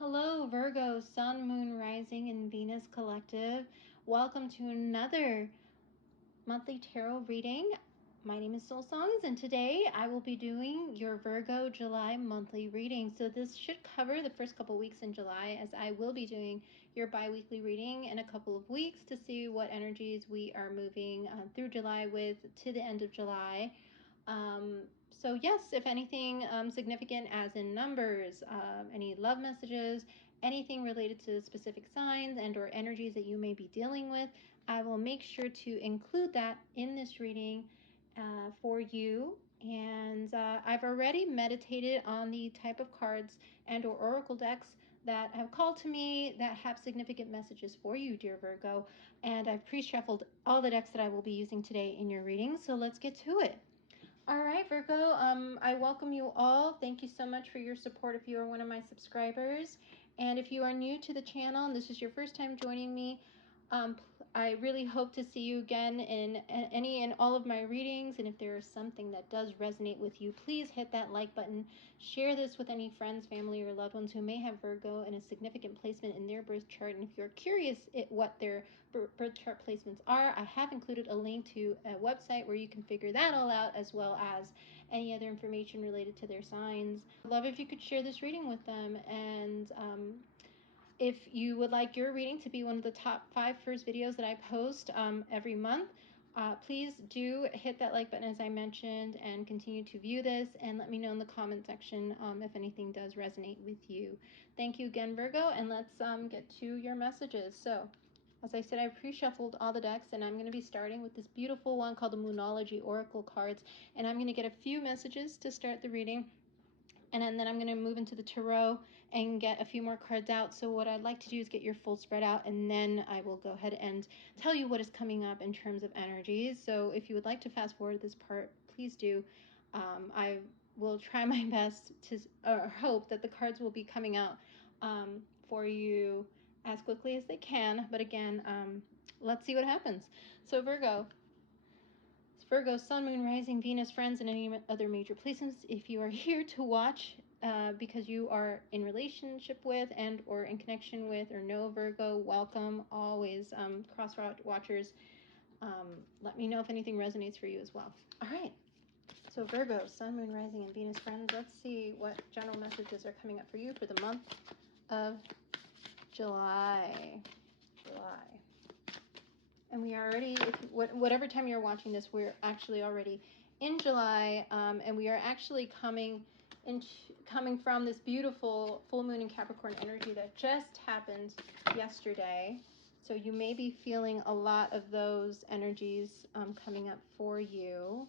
Hello, Virgo, Sun, Moon, Rising, and Venus Collective. Welcome to another monthly tarot reading. My name is Soul Songs, and today I will be doing your Virgo July monthly reading. So this should cover the first couple weeks in July, as I will be doing your bi-weekly reading in a couple of weeks to see what energies we are moving through July with to the end of July. So yes, if anything significant as in numbers, any love messages, anything related to specific signs and or energies that you may be dealing with, I will make sure to include that in this reading for you. And I've already meditated on the type of cards and or oracle decks that have called to me that have significant messages for you, dear Virgo. And I've pre-shuffled all the decks that I will be using today in your reading. So let's get to it. All right, Virgo, I welcome you all. Thank you so much for your support if you are one of my subscribers. And if you are new to the channel and this is your first time joining me, I really hope to see you again in any and all of my readings. And if there is something that does resonate with you, please hit that like button. Share this with any friends, family, or loved ones who may have Virgo in a significant placement in their birth chart. And if you're curious what their birth chart placements are, I have included a link to a website where you can figure that all out, as well as any other information related to their signs. I'd love if you could share this reading with them. And if you would like your reading to be one of the top 5 first videos that I post every month, please do hit that like button as I mentioned and continue to view this and let me know in the comment section if anything does resonate with you. Thank you again, Virgo, and let's get to your messages. So, as I said, I pre-shuffled all the decks, and I'm going to be starting with this beautiful one called the Moonology Oracle cards, and I'm going to get a few messages to start the reading. And then I'm going to move into the tarot and get a few more cards out. So what I'd like to do is get your full spread out, and then I will go ahead and tell you what is coming up in terms of energies. So if you would like to fast forward this part, please do. I will try my best to hope that the cards will be coming out for you as quickly as they can. But again, let's see what happens. So Virgo. Virgo, Sun, Moon, Rising, Venus, friends, and any other major placements. If you are here to watch because you are in relationship with and or in connection with or know Virgo, welcome. Always cross watchers. Let me know if anything resonates for you as well. All right. So Virgo, Sun, Moon, Rising, and Venus, friends. Let's see what general messages are coming up for you for the month of July. And we are already, whatever time you're watching this, we're actually already in July, and we are actually coming from this beautiful full moon in Capricorn energy that just happened yesterday. So you may be feeling a lot of those energies coming up for you.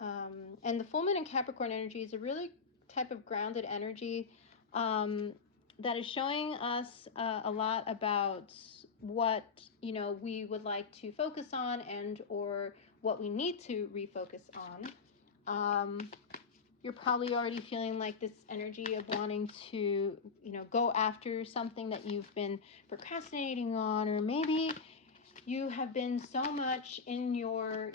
And the full moon in Capricorn energy is a really type of grounded energy that is showing us a lot about what we would like to focus on and or what we need to refocus on. You're probably already feeling like this energy of wanting to go after something that you've been procrastinating on, or maybe you have been so much in your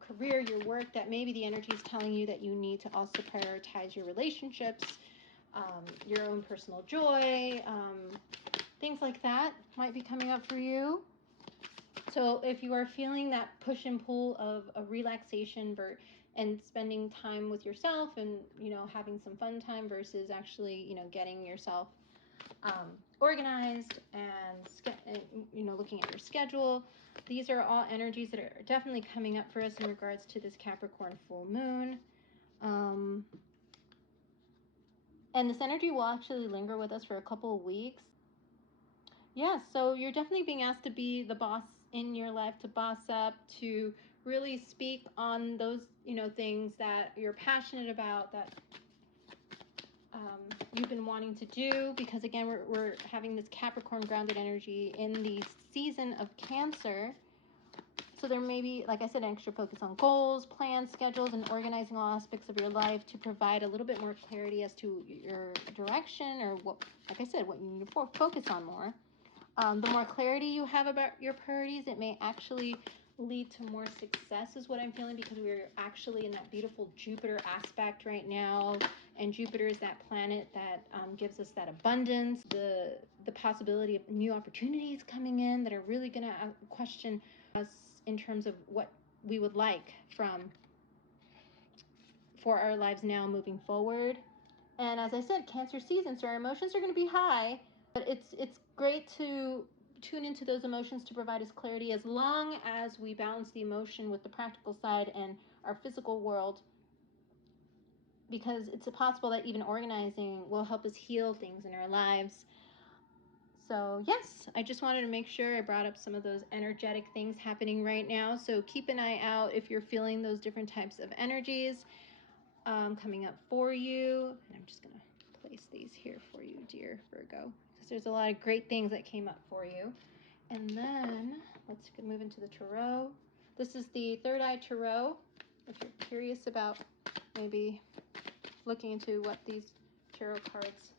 career, your work, that maybe the energy is telling you that you need to also prioritize your relationships, your own personal joy, things like that might be coming up for you. So if you are feeling that push and pull of a relaxation and spending time with yourself and having some fun time versus actually getting yourself organized and looking at your schedule, these are all energies that are definitely coming up for us in regards to this Capricorn full moon. And this energy will actually linger with us for a couple of weeks. Yeah, so you're definitely being asked to be the boss in your life, to boss up, to really speak on those things that you're passionate about, that you've been wanting to do, because again we're having this Capricorn grounded energy in the season of Cancer. So there may be, like I said, an extra focus on goals, plans, schedules, and organizing all aspects of your life to provide a little bit more clarity as to your direction, or what, like I said, what you need to focus on more. The more clarity you have about your priorities, it may actually lead to more success, is what I'm feeling, because we're actually in that beautiful Jupiter aspect right now, And Jupiter is that planet that gives us that abundance, the possibility of new opportunities coming in that are really going to question us in terms of what we would like for our lives now moving forward. And as I said, Cancer season, so our emotions are going to be high, but it's great to tune into those emotions to provide us clarity, as long as we balance the emotion with the practical side and our physical world, because it's possible that even organizing will help us heal things in our lives. So yes, I just wanted to make sure I brought up some of those energetic things happening right now. So keep an eye out if you're feeling those different types of energies coming up for you. And I'm just going to place these here for you, dear Virgo, because there's a lot of great things that came up for you. And then let's move into the tarot. This is the Third Eye Tarot. If you're curious about maybe looking into what these tarot cards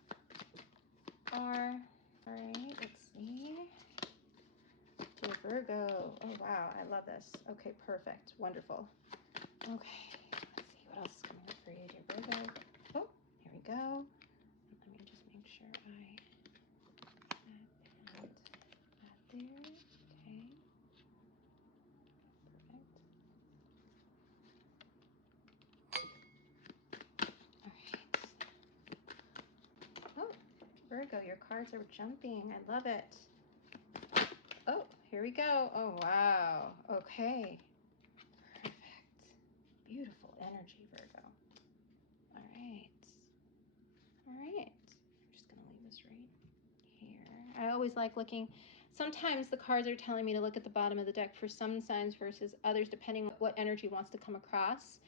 are. All right, let's see. Dear Virgo. Oh, wow, I love this. Okay, perfect. Wonderful. Okay, let's see what else is coming up for you, dear Virgo. Oh, here we go. Let me just make sure I add that there. Okay, perfect. All right. Oh, Virgo, your cards are jumping. I love it. Oh, here we go. Oh, wow. Okay. Perfect. Beautiful energy, Virgo. All right. All right. I'm just going to leave this right here. I always like looking. Sometimes the cards are telling me to look at the bottom of the deck for some signs versus others, depending on what energy wants to come across.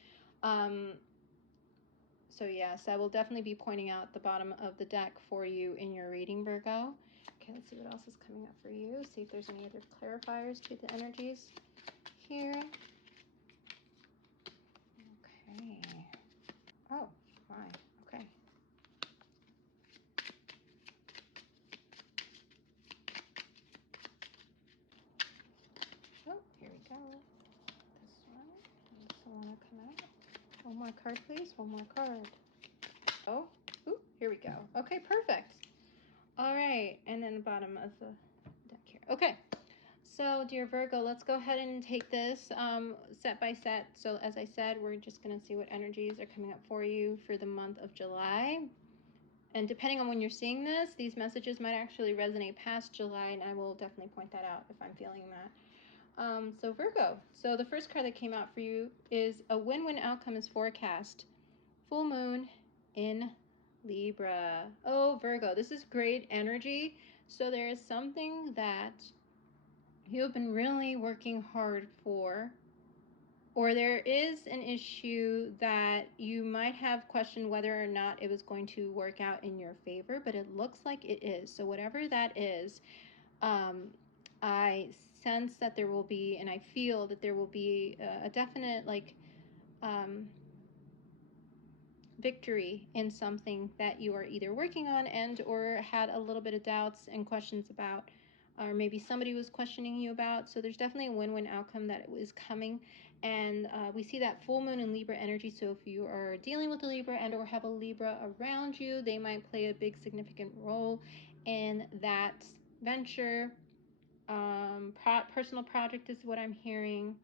So yes, I will definitely be pointing out the bottom of the deck for you in your reading, Virgo. Okay, let's see what else is coming up for you. See if there's any other clarifiers to the energies here. Okay. Oh, my. Okay. Oh, here we go. This one. This one want to come out. One more card, please. One more card. Oh, ooh, here we go. Okay, perfect. All right, and then the bottom of the deck here. Okay, so dear Virgo, let's go ahead and take this set by set. So as I said, we're just going to see what energies are coming up for you for the month of July. And depending on when you're seeing this, these messages might actually resonate past July, and I will definitely point that out if I'm feeling that. So Virgo, so the first card that came out for you is a win-win outcome is forecast. Full moon in Libra. Oh, Virgo, this is great energy. So there is something that you have been really working hard for, or there is an issue that you might have questioned whether or not it was going to work out in your favor, but it looks like it is. So whatever that is, I sense that there will be, and I feel that there will be a definite victory in something that you are either working on and or had a little bit of doubts and questions about, or maybe somebody was questioning you about. So there's definitely a win-win outcome that is coming. And we see that full moon in Libra energy. So if you are dealing with a Libra and or have a Libra around you, they might play a big significant role in that venture. Personal project is what I'm hearing.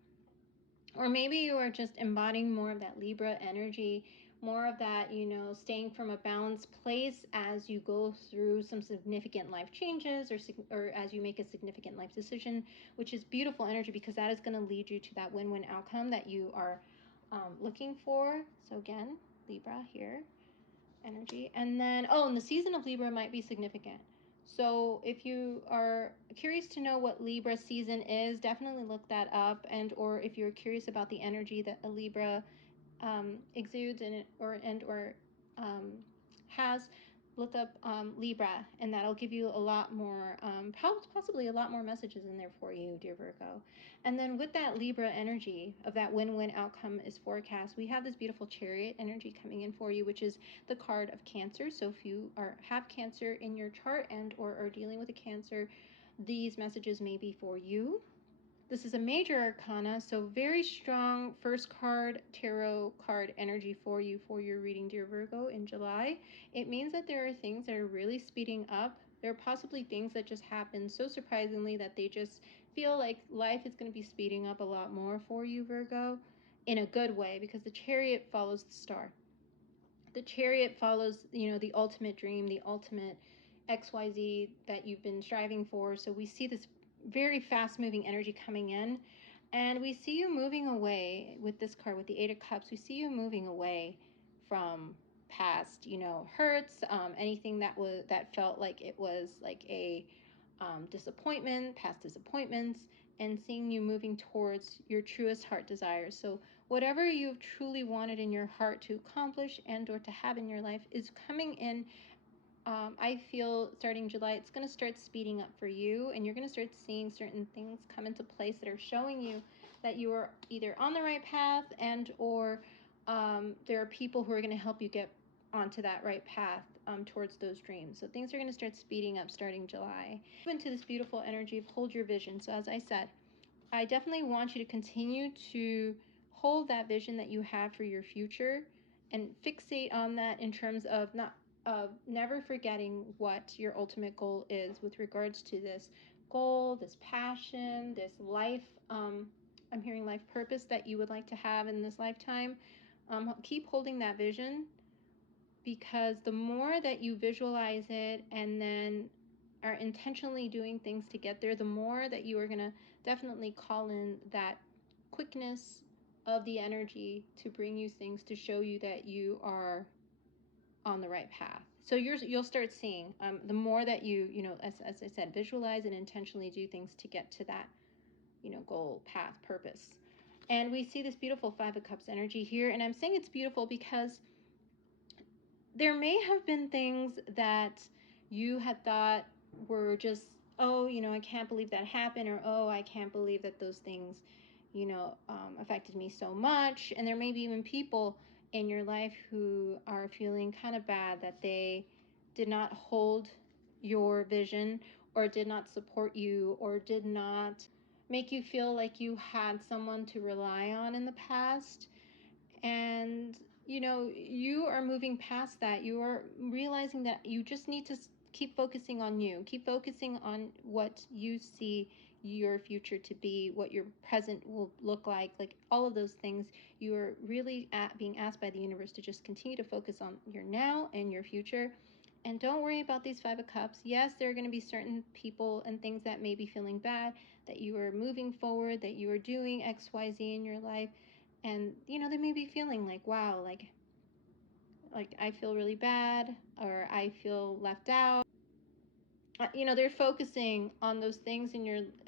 Or maybe you are just embodying more of that Libra energy, more of that, staying from a balanced place as you go through some significant life changes, or as you make a significant life decision, which is beautiful energy, because that is going to lead you to that win-win outcome that you are looking for. So again, Libra here, energy. And then, and the season of Libra might be significant. So if you are curious to know what Libra season is, definitely look that up. And or if you're curious about the energy that a Libra exudes or has, look up Libra, and that'll give you a lot more, possibly a lot more messages in there for you, dear Virgo. And then with that Libra energy of that win-win outcome is forecast, we have this beautiful Chariot energy coming in for you, which is the card of Cancer. So if you have Cancer in your chart and or are dealing with a Cancer, these messages may be for you. This is a major arcana, so very strong first card, tarot card energy for you for your reading, dear Virgo, in July. It means that there are things that are really speeding up. There are possibly things that just happen so surprisingly that they just feel like life is going to be speeding up a lot more for you, Virgo, in a good way, because the Chariot follows the star. The Chariot follows, the ultimate dream, the ultimate XYZ that you've been striving for. So we see this very fast moving energy coming in, and we see you moving away with this card, with the Eight of Cups. We see you moving away from past, hurts, anything that felt like it was like a disappointment, past disappointments, and seeing you moving towards your truest heart desires. So whatever you've truly wanted in your heart to accomplish and or to have in your life is coming in. I feel starting July, it's going to start speeding up for you, and you're going to start seeing certain things come into place that are showing you that you are either on the right path and or there are people who are going to help you get onto that right path towards those dreams. So things are going to start speeding up starting July. Into this beautiful energy of hold your vision. So as I said, I definitely want you to continue to hold that vision that you have for your future and fixate on that in terms of never forgetting what your ultimate goal is with regards to this goal, this passion, this life. I'm hearing life purpose that you would like to have in this lifetime. Keep holding that vision, because the more that you visualize it and then are intentionally doing things to get there, the more that you are going to definitely call in that quickness of the energy to bring you things to show you that you are on the right path. So you'll start seeing the more that as I said, visualize and intentionally do things to get to that goal, path, purpose. And we see this beautiful Five of Cups energy here, and I'm saying it's beautiful because there may have been things that you had thought were just, oh, I can't believe that happened, or oh, I can't believe that those things, affected me so much. And there may be even people in your life who are feeling kind of bad that they did not hold your vision, or did not support you, or did not make you feel like you had someone to rely on in the past. And you are moving past that. You are realizing that you just need to keep focusing on you, keep focusing on what you see your future to be, what your present will look like all of those things. You are really being asked by the universe to just continue to focus on your now and your future. And don't worry about these Five of Cups. Yes, there are going to be certain people and things that may be feeling bad, that you are moving forward, that you are doing XYZ in your life. And they may be feeling like, wow, like I feel really bad, or I feel left out. They're focusing on those things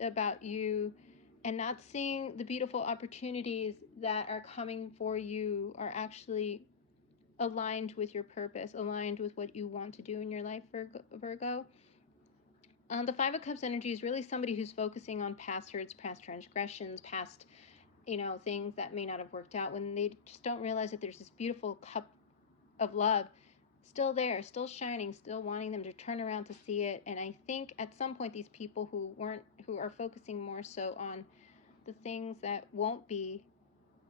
about you, and not seeing the beautiful opportunities that are coming for you are actually aligned with your purpose, aligned with what you want to do in your life, Virgo. The Five of Cups energy is really somebody who's focusing on past hurts, past transgressions, past things that may not have worked out, when they just don't realize that there's this beautiful cup of love still there, still shining, still wanting them to turn around to see it. And I think at some point, these people who are focusing more so on the things that won't be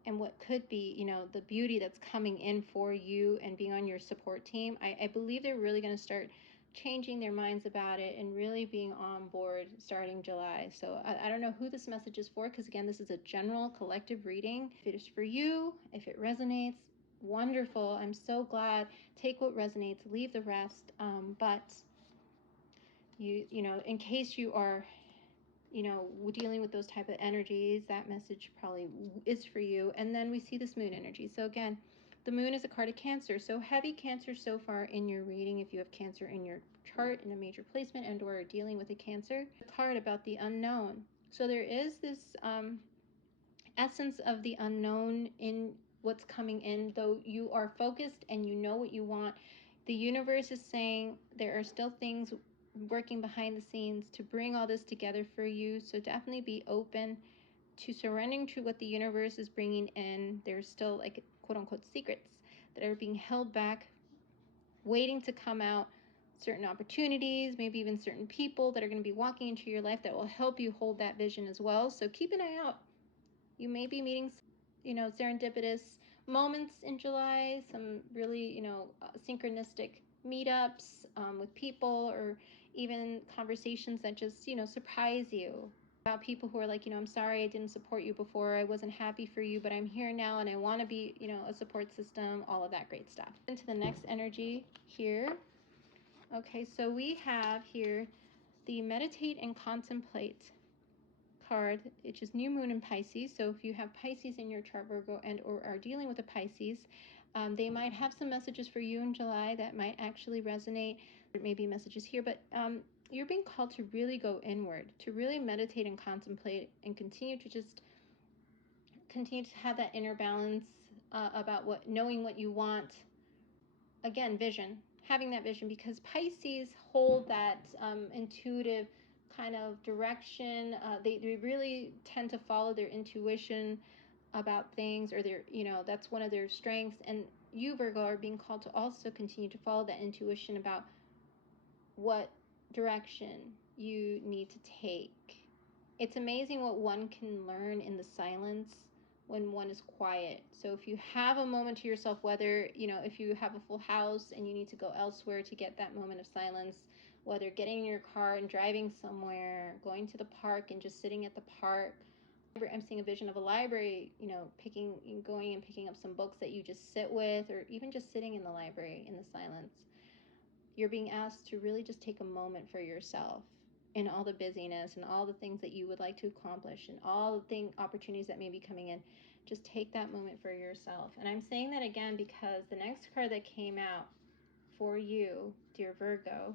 and what could be, the beauty that's coming in for you and being on your support team, I believe they're really going to start changing their minds about it and really being on board starting July. So I don't know who this message is for, because again, this is a general collective reading. If it is for you, if it resonates, wonderful. I'm so glad. Take what resonates, leave the rest. But in case you are dealing with those type of energies, that message probably is for you. And then we see this moon energy. So again, the moon is a card of Cancer. So heavy Cancer so far in your reading, if you have Cancer in your chart in a major placement and or are dealing with a Cancer. A card about the unknown. So there is this essence of the unknown in what's coming in. Though you are focused and you know what you want, the universe is saying there are still things working behind the scenes to bring all this together for you. So definitely be open to surrendering to what the universe is bringing in. There's still quote unquote secrets that are being held back, waiting to come out. certain opportunities, maybe even certain people that are going to be walking into your life that will help you hold that vision as well. So keep an eye out. You may be meeting, serendipitous moments in July, some really, synchronistic meetups with people, or even conversations that just, surprise you. About people who are like, I'm sorry I didn't support you before, I wasn't happy for you, but I'm here now and I want to be, a support system, all of that great stuff. Into the next energy here. Okay, so we have here the meditate and contemplate card, which is new moon in Pisces. So if you have Pisces in your chart, Virgo, and or are dealing with a Pisces, they might have some messages for you in July that might actually resonate. There may be messages here, but you're being called to really go inward, to really meditate and contemplate, and continue to have that inner balance about knowing what you want. Again, vision, having that vision, because Pisces hold that intuitive kind of direction. They really tend to follow their intuition about things, or that's one of their strengths. And you, Virgo, are being called to also continue to follow that intuition about what direction you need to take. It's amazing what one can learn in the silence when one is quiet. So if you have a moment to yourself, whether, if you have a full house and you need to go elsewhere to get that moment of silence, whether getting in your car and driving somewhere, going to the park and just sitting at the park. I'm seeing a vision of a library, going and picking up some books that you just sit with, or even just sitting in the library in the silence. You're being asked to really just take a moment for yourself in all the busyness and all the things that you would like to accomplish and all the opportunities that may be coming in. Just take that moment for yourself. And I'm saying that again because the next card that came out for you, dear Virgo,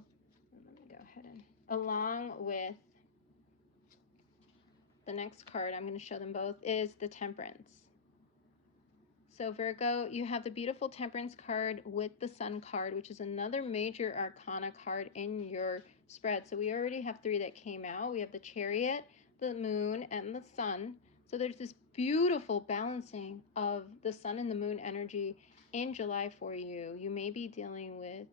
let me go ahead and, along with the next card, I'm going to show them both, is the Temperance. So Virgo, you have the beautiful Temperance card with the Sun card, which is another major arcana card in your spread. So we already have 3 that came out. We have the Chariot, the Moon, and the Sun. So there's this beautiful balancing of the Sun and the Moon energy in July for you. You may be dealing with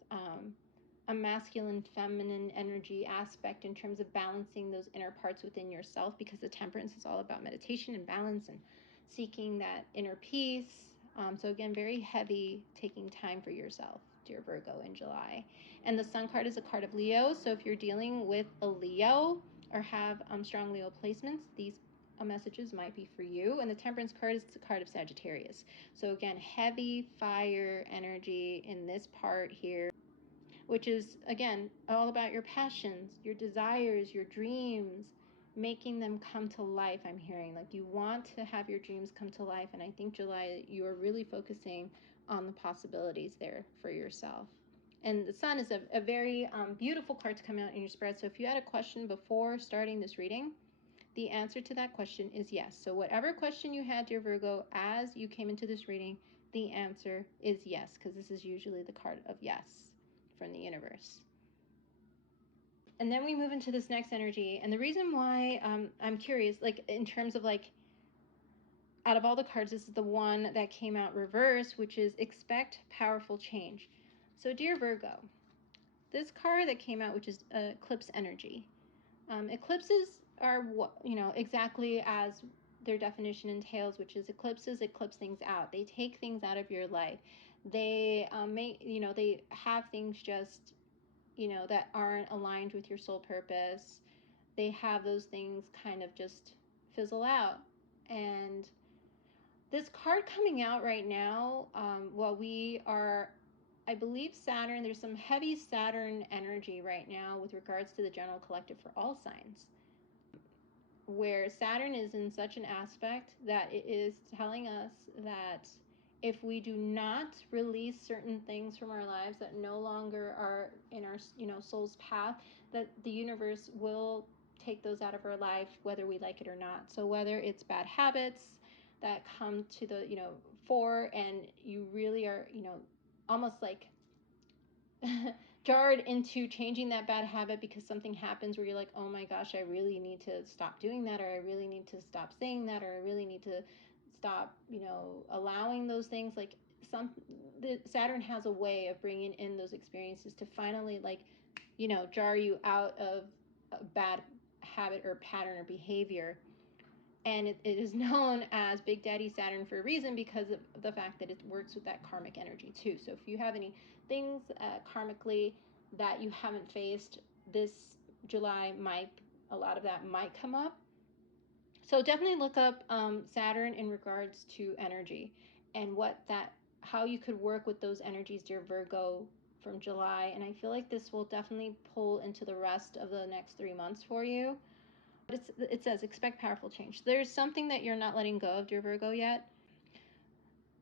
a masculine, feminine energy aspect in terms of balancing those inner parts within yourself, because the Temperance is all about meditation and balance and seeking that inner peace. So again, very heavy taking time for yourself, dear Virgo, in July. And the Sun card is a card of Leo. So if you're dealing with a Leo or have strong Leo placements, these messages might be for you. And the Temperance card is the card of Sagittarius. So again, heavy fire energy in this part here, which is, again, all about your passions, your desires, your dreams, making them come to life. I'm hearing like you want to have your dreams come to life. And I think July, you are really focusing on the possibilities there for yourself. And the Sun is a very beautiful card to come out in your spread. So if you had a question before starting this reading, the answer to that question is yes. So whatever question you had, dear Virgo, as you came into this reading, the answer is yes, because this is usually the card of yes from the universe. And then we move into this next energy. And the reason why I'm curious, like in terms of like, out of all the cards, this is the one that came out reverse, which is expect powerful change. So dear Virgo, this card that came out, which is eclipse energy. Eclipses are what, exactly as their definition entails, which is eclipses eclipse things out. They take things out of your life. They they have things just that aren't aligned with your soul purpose. They have those things kind of just fizzle out. And this card coming out right now, while we are, I believe Saturn, there's some heavy Saturn energy right now with regards to the general collective for all signs, where Saturn is in such an aspect that it is telling us that if we do not release certain things from our lives that no longer are in our soul's path, that the universe will take those out of our life, whether we like it or not. So whether it's bad habits that come to the fore, and you really are almost like jarred into changing that bad habit because something happens where you're like, oh my gosh, I really need to stop doing that, or I really need to stop saying that, or I really need to stop allowing those things. Like the Saturn has a way of bringing in those experiences to finally like you know, jar you out of a bad habit or pattern or behavior. And it is known as Big Daddy Saturn for a reason, because of the fact that it works with that karmic energy too. So if you have any things karmically that you haven't faced, this July a lot of that might come up. So definitely look up Saturn in regards to energy and how you could work with those energies, dear Virgo, from July. And I feel like this will definitely pull into the rest of the next 3 months for you. But it says expect powerful change. There's something that you're not letting go of, dear Virgo, yet.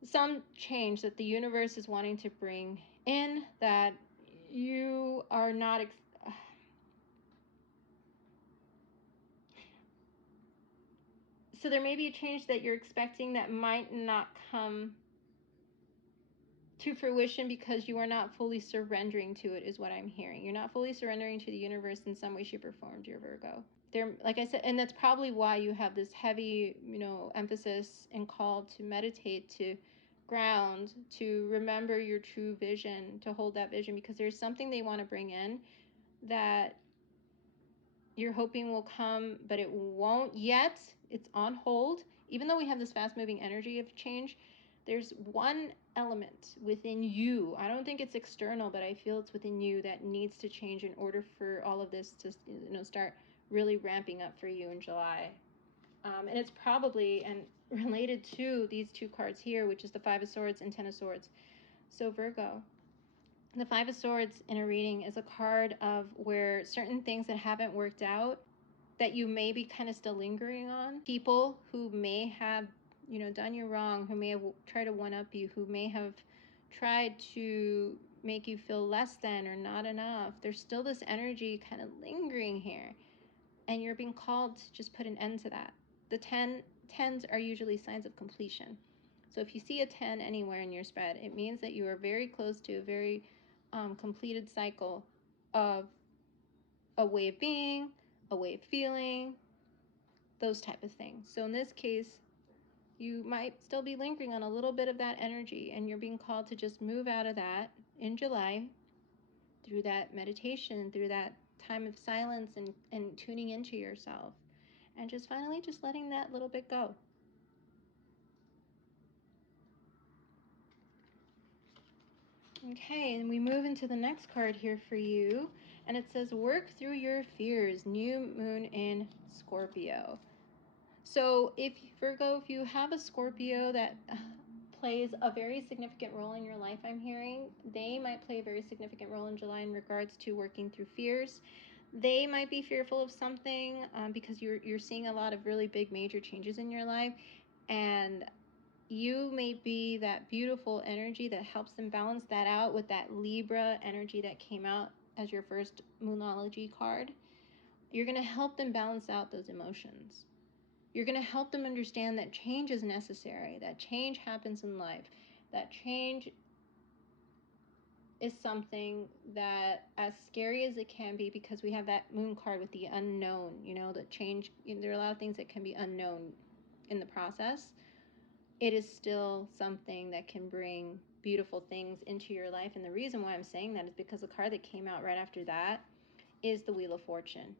Some change that the universe is wanting to bring in that you are not so there may be a change that you're expecting that might not come to fruition because you are not fully surrendering to it, is what I'm hearing. You're not fully surrendering to the universe in some way, shape, or form, dear Virgo. There, like I said, and that's probably why you have this heavy, emphasis and call to meditate, to ground, to remember your true vision, to hold that vision, because there's something they want to bring in that you're hoping will come, but it won't yet. It's on hold. Even though we have this fast moving energy of change, there's one element within you. I don't think it's external, but I feel it's within you that needs to change in order for all of this to, start really ramping up for you in July. And it's probably related to these two cards here, which is the Five of Swords and Ten of Swords. So Virgo, the Five of Swords in a reading is a card of where certain things that haven't worked out, that you may be kind of still lingering on. People who may have, done you wrong, who may have tried to one-up you, who may have tried to make you feel less than or not enough. There's still this energy kind of lingering here. And you're being called to just put an end to that. The tens are usually signs of completion. So if you see a 10 anywhere in your spread, it means that you are very close to a very completed cycle of a way of being, a way of feeling, those type of things. So in this case, you might still be lingering on a little bit of that energy, and you're being called to just move out of that in July through that meditation, through that time of silence and tuning into yourself, and just finally just letting that little bit go. Okay, and we move into the next card here for you, and it says work through your fears, new moon in Scorpio. So Virgo, if you have a Scorpio that plays a very significant role in your life, I'm hearing, they might play a very significant role in July in regards to working through fears. They might be fearful of something because you're seeing a lot of really big major changes in your life, and you may be that beautiful energy that helps them balance that out with that Libra energy that came out as your first Moonology card. You're going to help them balance out those emotions. You're going to help them understand that change is necessary, that change happens in life, that change is something that, as scary as it can be, because we have that moon card with the unknown, the change, there are a lot of things that can be unknown in the process. It is still something that can bring beautiful things into your life. And the reason why I'm saying that is because the card that came out right after that is the Wheel of Fortune.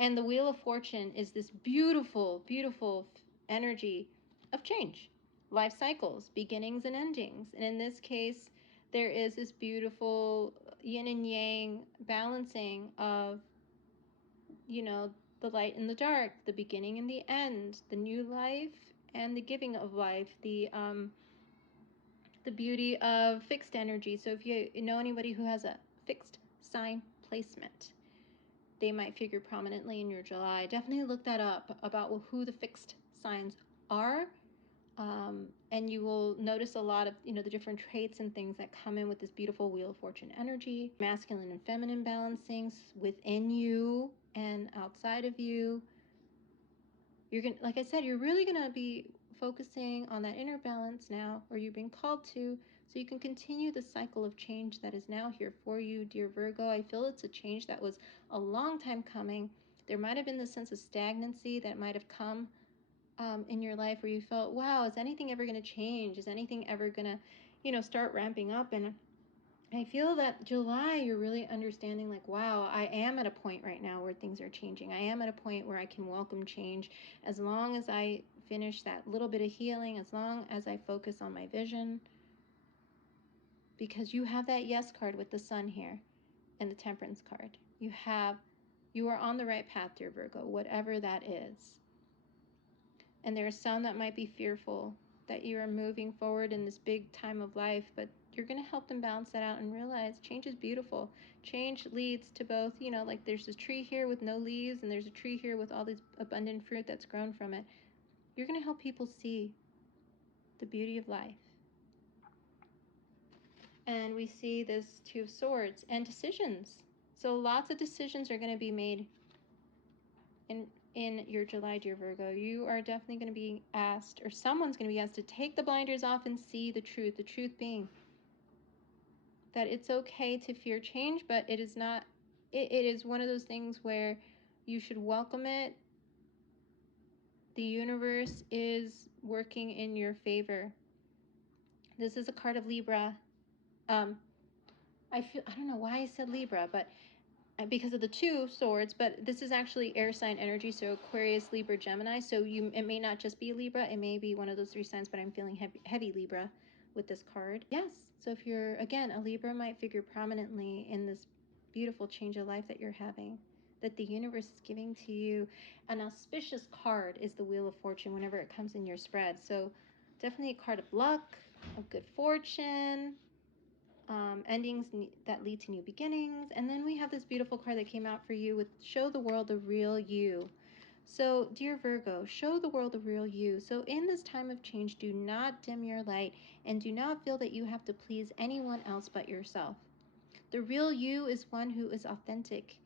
And the Wheel of Fortune is this beautiful, beautiful energy of change, life cycles, beginnings and endings. And in this case, there is this beautiful yin and yang balancing of, the light and the dark, the beginning and the end, the new life and the giving of life, the beauty of fixed energy. So if you know anybody who has a fixed sign placement, they might figure prominently in your July. Definitely look that up about who the fixed signs are. And you will notice a lot of, the different traits and things that come in with this beautiful Wheel of Fortune energy. Masculine and feminine balancings within you and outside of you. You're going to, like I said, you're really going to be focusing on that inner balance now, or you're being called to, so you can continue the cycle of change that is now here for you, dear Virgo. I feel it's a change that was a long time coming. There might have been this sense of stagnancy that might have come in your life where you felt, wow, is anything ever going to change? Is anything ever going to, start ramping up? And I feel that July, you're really understanding like, wow, I am at a point right now where things are changing. I am at a point where I can welcome change as long as I finish that little bit of healing, as long as I focus on my vision. Because you have that yes card with the sun here and the temperance card. You are on the right path, dear Virgo, whatever that is. And there are some that might be fearful that you are moving forward in this big time of life, but you're going to help them balance that out and realize change is beautiful. Change leads to both, like there's a tree here with no leaves and there's a tree here with all this abundant fruit that's grown from it. You're going to help people see the beauty of life. And we see this Two of Swords and decisions. So lots of decisions are going to be made in your July, dear Virgo. You are definitely going to be asked, or someone's going to be asked, to take the blinders off and see the truth. The truth being that it's okay to fear change, but it is not, it is one of those things where you should welcome it. The universe is working in your favor. This is a card of Libra. I don't know why I said Libra, but because of the Two Swords, but this is actually air sign energy, so Aquarius, Libra, Gemini. So it may not just be Libra, it may be one of those three signs, but I'm feeling heavy Libra with this card. Yes, so if you're, again, a Libra might figure prominently in this beautiful change of life that you're having, that the universe is giving to you. An auspicious card is the Wheel of Fortune whenever it comes in your spread. So definitely a card of luck, of good fortune, endings that lead to new beginnings. And then we have this beautiful card that came out for you with show the world the real you. So dear Virgo, show the world the real you. So in this time of change, do not dim your light and do not feel that you have to please anyone else but yourself. The real you is one who is authentic.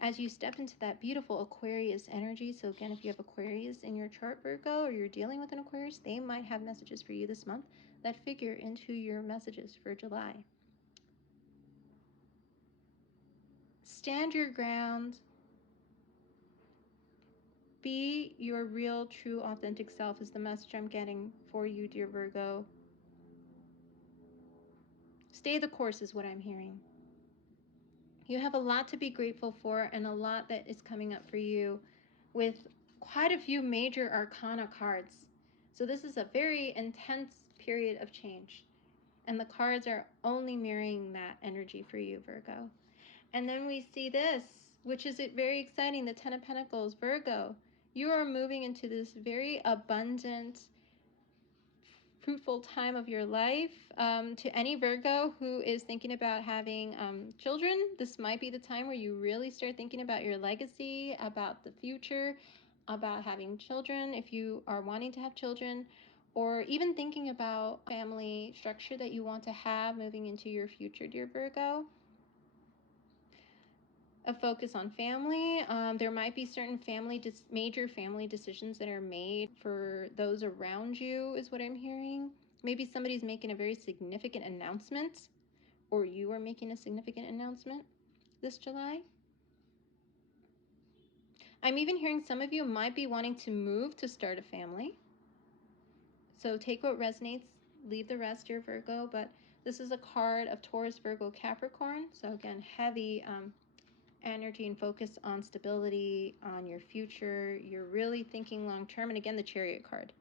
As you step into that beautiful Aquarius energy, so again, if you have Aquarius in your chart, Virgo, or you're dealing with an Aquarius, they might have messages for you this month that figure into your messages for July. Stand your ground. Be your real, true, authentic self is the message I'm getting for you, dear Virgo. Stay the course is what I'm hearing. You have a lot to be grateful for and a lot that is coming up for you with quite a few major arcana cards. So this is a very intense period of change. And the cards are only mirroring that energy for you, Virgo. And then we see this, which is very exciting, the Ten of Pentacles, Virgo. You are moving into this very abundant, fruitful time of your life. To any Virgo who is thinking about having children, this might be the time where you really start thinking about your legacy, about the future, about having children, if you are wanting to have children, or even thinking about family structure that you want to have moving into your future, dear Virgo. A focus on family. There might be certain major family decisions that are made for those around you, is what I'm hearing. Maybe somebody's making a very significant announcement, or you are making a significant announcement this July. I'm even hearing some of you might be wanting to move to start a family. So take what resonates, leave the rest, dear Virgo. But this is a card of Taurus, Virgo, Capricorn. So again, heavy energy and focus on stability, on your future. You're really thinking long term. And again, the Chariot card,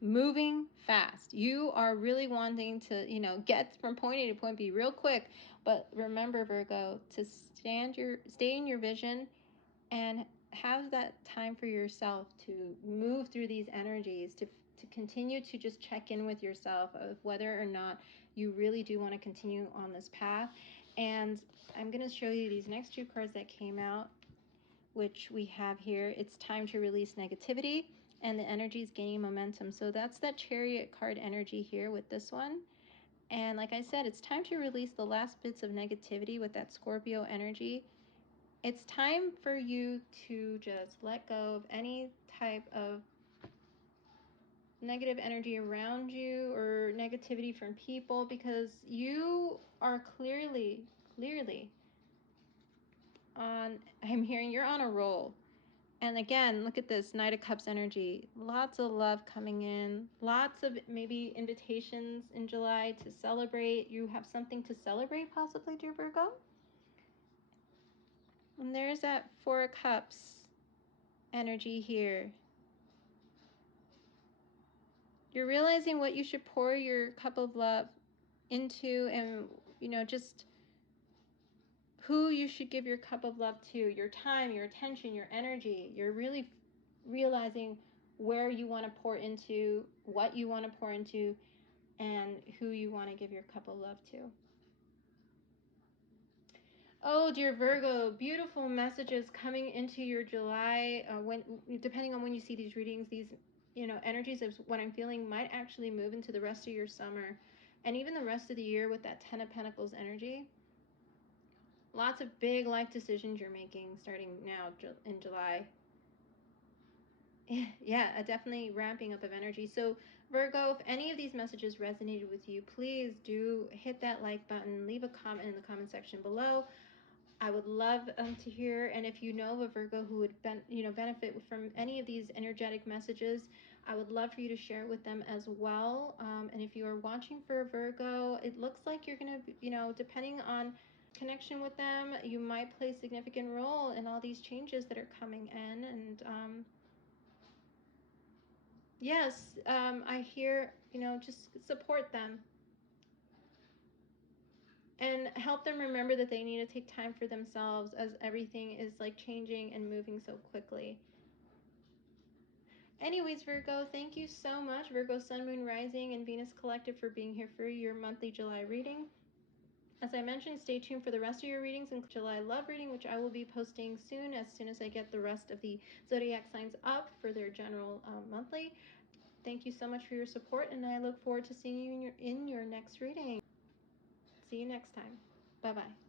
moving fast. You are really wanting to get from point A to point B real quick. But remember, Virgo, to stay in your vision and have that time for yourself to move through these energies, to continue to just check in with yourself of whether or not you really do want to continue on this path. And I'm going to show you these next two cards that came out, which we have here. It's time to release negativity, and the energy is gaining momentum. So that's that Chariot card energy here with this one. And like I said, it's time to release the last bits of negativity with that Scorpio energy. It's time for you to just let go of any type of negative energy around you or negativity from people, because you are clearly I'm hearing you're on a roll. And again, look at this Knight of Cups energy. Lots of love coming in. Lots of maybe invitations in July to celebrate. You have something to celebrate possibly, dear Virgo. And there's that Four of Cups energy here. You're realizing what you should pour your cup of love into, and, you know, just who you should give your cup of love to, your time, your attention, your energy. You're really realizing where you want to pour into, what you want to pour into, and who you want to give your cup of love to. Oh, dear Virgo, beautiful messages coming into your July. When, depending on when you see these readings, these, you know, energies of what I'm feeling might actually move into the rest of your summer and even the rest of the year with that Ten of Pentacles energy. Lots of big life decisions you're making starting now in July. Yeah, a definitely ramping up of energy. So Virgo, if any of these messages resonated with you, please do hit that like button, leave a comment in the comment section below. I would love to hear, and if you know a Virgo who would benefit from any of these energetic messages, I would love for you to share it with them as well. And if you are watching for a Virgo, it looks like you're going to, you know, depending on connection with them, you might play a significant role in all these changes that are coming in. And yes, I hear, you know, just support them and help them remember that they need to take time for themselves as everything is like changing and moving so quickly. Anyways, Virgo, thank you so much, Virgo Sun, Moon, Rising, and Venus Collective, for being here for your monthly July reading. As I mentioned, stay tuned for the rest of your readings in July love reading, which I will be posting soon as I get the rest of the zodiac signs up for their general monthly. Thank you so much for your support, and I look forward to seeing you in your next reading. See you next time. Bye-bye.